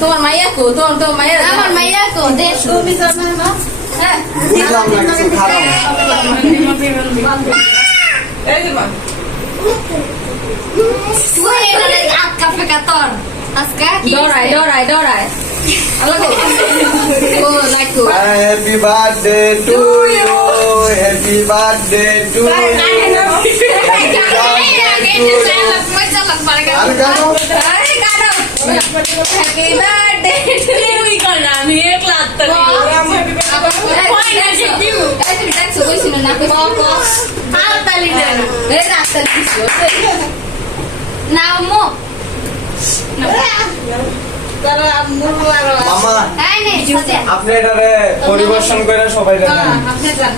তোমার মাইয়া কো তোমার মাইয়া আমার মাইয়া কো দেশ তুমি জানো না হ্যাঁ বুঝলাম না কিছু খারাপ এই যে মা তুই এবারে আটকা ফেকা তোর আজকে কি ডরাই আল্লাহ গো ও লাইকো happy birthday to you happy birthday to you happy birthday তুই কর না আমি এক লাখ টাকা তুমি ডাকছো কইছিল না হাততালি দে রে হাততালি দিছো নাও মো মামা তাই নে সাজে আপনি এটারে পরিবেশন করে সবাই দেন আপনি জান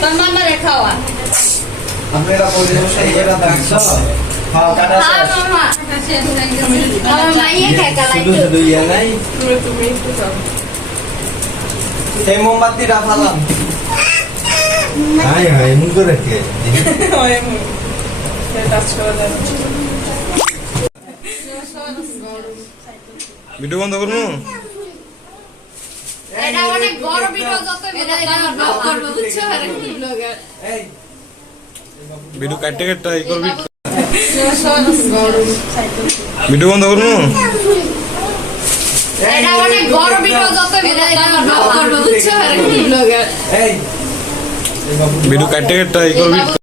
তোর মামা রেখাওয়া আপনি এটা পরিবেশন করে দেখছো হ্যাঁ কাটা হ্যাঁ মামা আমার মাইয়া খাইকা শুধু লাইতো শুধু ইয়ে নাই তুমি একটু যাও এই মোমবাতিটা ফালান হাই হাই এমন করে কে ওই মু টাচ করে দাও ভিডিও বন্ধ করবো এটা অনেক বড় ভিডিও যত এটা ব্লগ করব বুঝছো আরে কি ব্লগার এই ভিডিও কাটতে কাটতে ই করবি ভিডিও বন্ধ করবো এটা অনেক বড় ভিডিও যত এটা ব্লগ করব বুঝছো আরে কি ব্লগার এই ভিডিও কাটতে কাটতে ই করবি